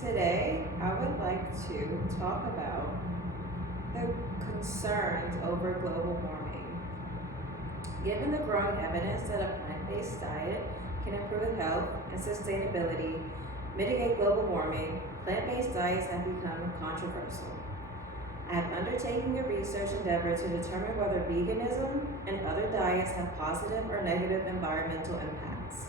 Today, I would like to talk about the concerns over global warming. Given the growing evidence that a plant-based diet can improve health and sustainability, mitigate global warming, plant-based diets have become controversial. I am undertaking a research endeavor to determine whether veganism and other diets have positive or negative environmental impacts.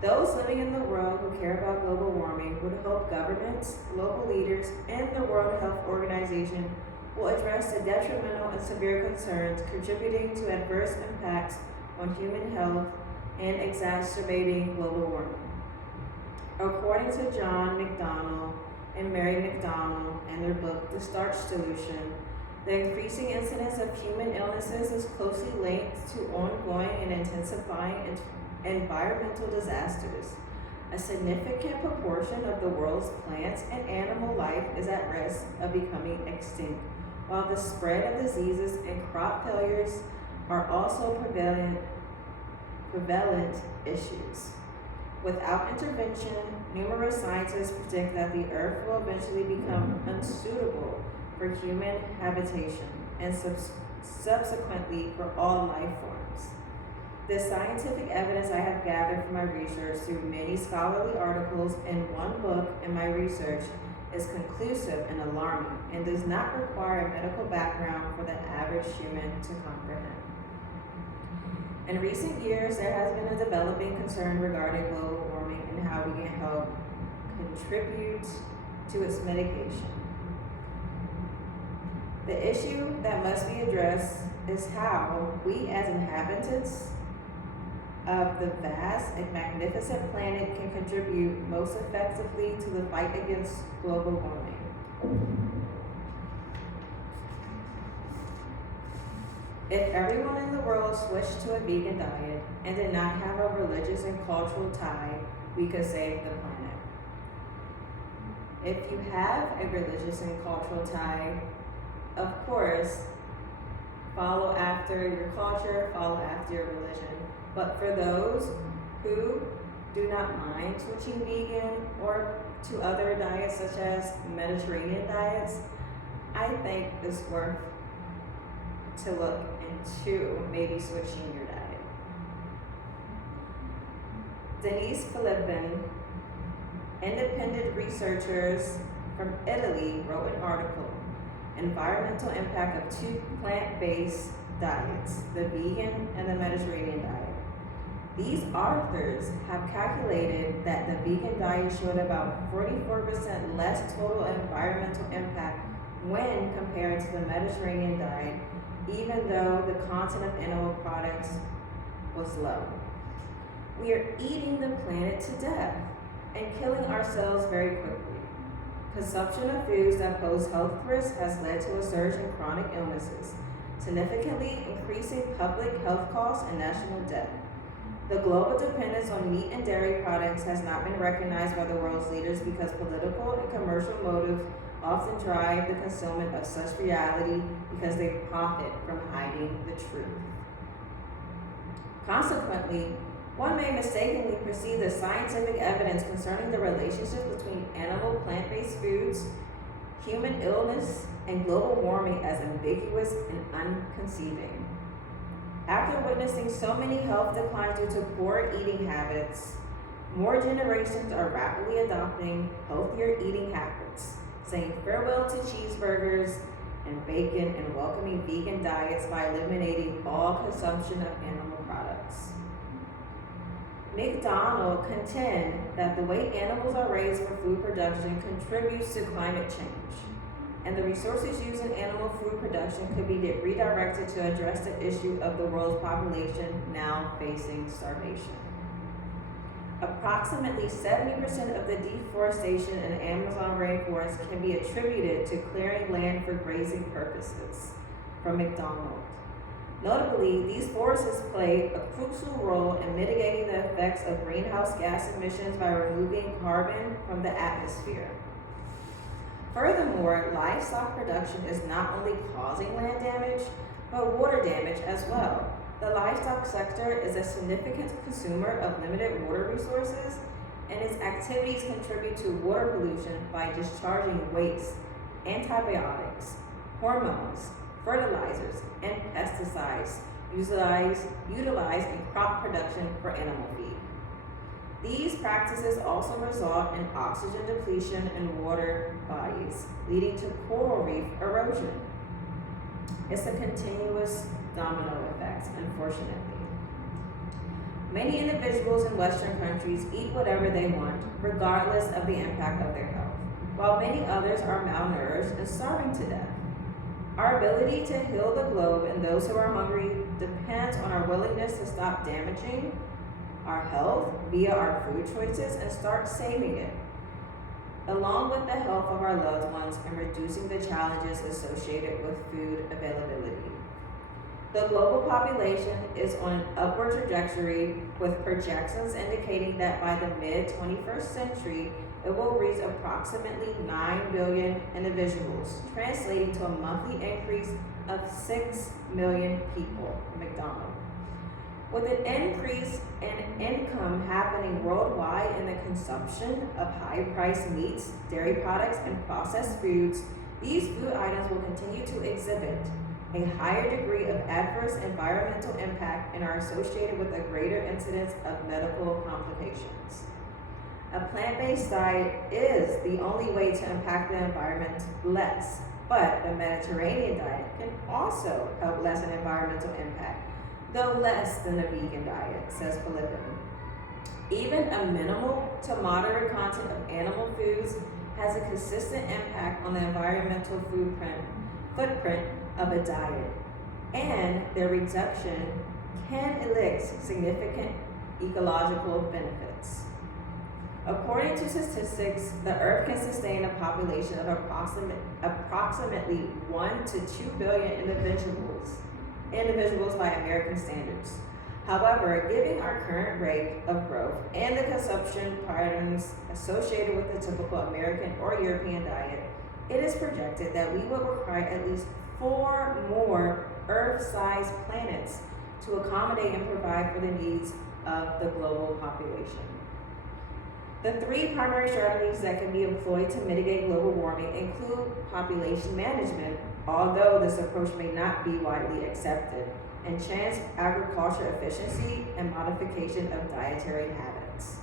Those living in the world who care about global warming would hope governments, local leaders, and the World Health Organization will address the detrimental and severe concerns contributing to adverse impacts on human health and exacerbating global warming. According to John McDonnell and Mary McDonnell and their book, The Starch Solution, the increasing incidence of human illnesses is closely linked to ongoing and intensifying environmental disasters. A significant proportion of the world's plants and animal life is at risk of becoming extinct, while the spread of diseases and crop failures are also prevalent issues. Without intervention, numerous scientists predict that the Earth will eventually become unsuitable for human habitation and subsequently for all life forms. The scientific evidence I have gathered from my research through many scholarly articles and one book in my research is conclusive and alarming and does not require a medical background for the average human to comprehend. In recent years, there has been a developing concern regarding global warming and how we can help contribute to its mitigation. The issue that must be addressed is how we as inhabitants of the vast and magnificent planet can contribute most effectively to the fight against global warming. If everyone in the world switched to a vegan diet and did not have a religious and cultural tie, we could save the planet. If you have a religious and cultural tie, of course, follow after your culture, follow after your religion. But for those who do not mind switching vegan or to other diets such as Mediterranean diets, I think it's worth to look into maybe switching your diet. Denise Philippin, independent researchers from Italy, wrote an article, Environmental Impact of Two Plant-Based Diets, the Vegan and the Mediterranean Diet. These authors have calculated that the vegan diet showed about 44% less total environmental impact when compared to the Mediterranean diet, even though the content of animal products was low. We are eating the planet to death and killing ourselves very quickly. Consumption of foods that pose health risks has led to a surge in chronic illnesses, significantly increasing public health costs and national debt. The global dependence on meat and dairy products has not been recognized by the world's leaders because political and commercial motives often drive the concealment of such reality because they profit from hiding the truth. Consequently, one may mistakenly perceive the scientific evidence concerning the relationship between animal plant-based foods, human illness, and global warming as ambiguous and unconceiving. After witnessing so many health declines due to poor eating habits, more generations are rapidly adopting healthier eating habits, saying farewell to cheeseburgers and bacon and welcoming vegan diets by eliminating all consumption of animal products. McDonnell contend that the way animals are raised for food production contributes to climate change, and the resources used in animal food production could be redirected to address the issue of the world's population now facing starvation. Approximately 70% of the deforestation in the Amazon rainforest can be attributed to clearing land for grazing purposes, from McDonnell. Notably, these forests play a crucial role in mitigating the effects of greenhouse gas emissions by removing carbon from the atmosphere. Furthermore, livestock production is not only causing land damage, but water damage as well. The livestock sector is a significant consumer of limited water resources and its activities contribute to water pollution by discharging waste, antibiotics, hormones, fertilizers, and pesticides utilized in crop production for animal feed. These practices also result in oxygen depletion in water bodies, leading to coral reef erosion. It's a continuous domino effect, unfortunately. Many individuals in Western countries eat whatever they want, regardless of the impact of their health, while many others are malnourished and starving to death. Our ability to heal the globe and those who are hungry depends on our willingness to stop damaging our health via our food choices and start saving it, along with the health of our loved ones and reducing the challenges associated with food availability. The global population is on an upward trajectory, with projections indicating that by the mid-21st century, it will reach approximately 9 billion individuals, translating to a monthly increase of 6 million people. McDonald's. With an increase in income happening worldwide in the consumption of high-priced meats, dairy products, and processed foods, these food items will continue to exhibit a higher degree of adverse environmental impact and are associated with a greater incidence of medical complications. A plant-based diet is the only way to impact the environment less, but the Mediterranean diet can also help lessen environmental impact, though less than a vegan diet, says Philippine. Even a minimal to moderate content of animal foods has a consistent impact on the environmental footprint of a diet, and their reduction can elicit significant ecological benefits. According to statistics, the Earth can sustain a population of approximately 1 to 2 billion individuals by American standards. However, given our current rate of growth and the consumption patterns associated with the typical American or European diet, it is projected that we will require at least 4 more Earth-sized planets to accommodate and provide for the needs of the global population. The 3 primary strategies that can be employed to mitigate global warming include population management, although this approach may not be widely accepted, enhanced agriculture efficiency, and modification of dietary habits.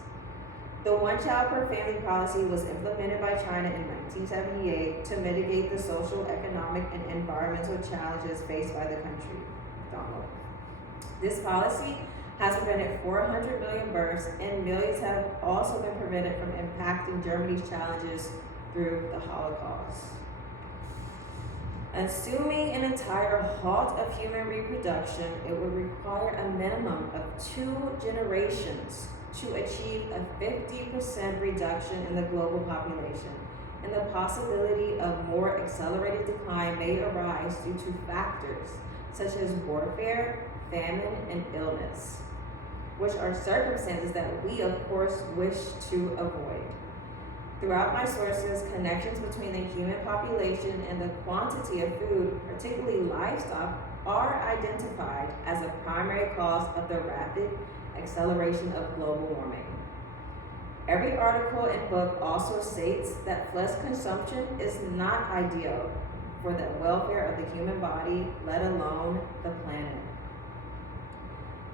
The one-child per family policy was implemented by China in 1978 to mitigate the social, economic, and environmental challenges faced by the country. This policy has prevented 400 million births, and millions have also been prevented from impacting Germany's challenges through the Holocaust. Assuming an entire halt of human reproduction, it would require a minimum of 2 generations to achieve a 50% reduction in the global population, and the possibility of more accelerated decline may arise due to factors such as warfare, famine, and illness, which are circumstances that we, of course, wish to avoid. Throughout my sources, connections between the human population and the quantity of food, particularly livestock, are identified as a primary cause of the rapid acceleration of global warming. Every article and book also states that flesh consumption is not ideal for the welfare of the human body, let alone the planet.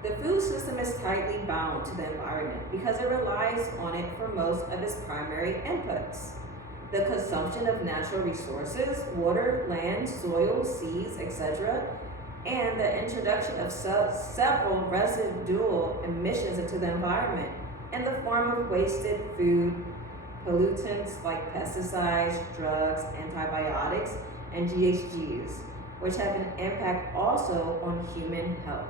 The food system is tightly bound to the environment because it relies on it for most of its primary inputs. The consumption of natural resources, water, land, soil, seeds, etc., and the introduction of several residual emissions into the environment in the form of wasted food, pollutants like pesticides, drugs, antibiotics, and GHGs, which have an impact also on human health.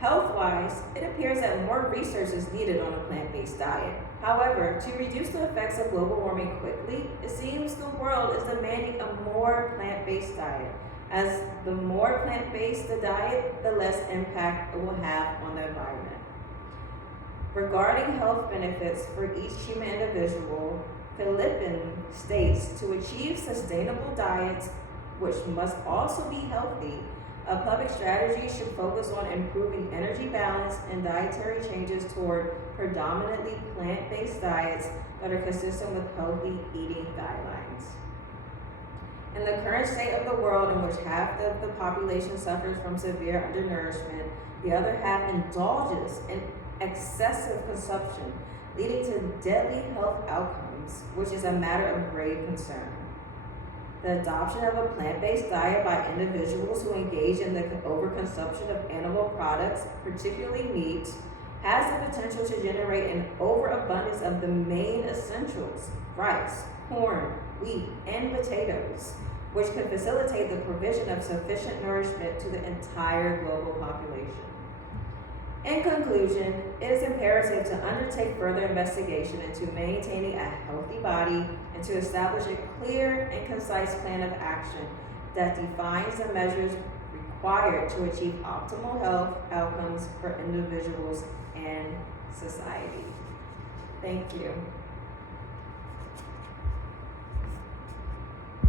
Health-wise, it appears that more research is needed on a plant-based diet. However, to reduce the effects of global warming quickly, it seems the world is demanding a more plant-based diet. As the more plant-based the diet, the less impact it will have on the environment. Regarding health benefits for each human individual, Philippine states to achieve sustainable diets, which must also be healthy, A public strategy should focus on improving energy balance and dietary changes toward predominantly plant-based diets that are consistent with healthy eating guidelines. In the current state of the world, in which half of the population suffers from severe undernourishment, the other half indulges in excessive consumption, leading to deadly health outcomes, which is a matter of grave concern. The adoption of a plant-based diet by individuals who engage in the overconsumption of animal products, particularly meat, has the potential to generate an overabundance of the main essentials, rice, corn, wheat, and potatoes, which could facilitate the provision of sufficient nourishment to the entire global population. In conclusion, it is imperative to undertake further investigation into maintaining a healthy body and to establish a clear and concise plan of action that defines the measures required to achieve optimal health outcomes for individuals and society. Thank you.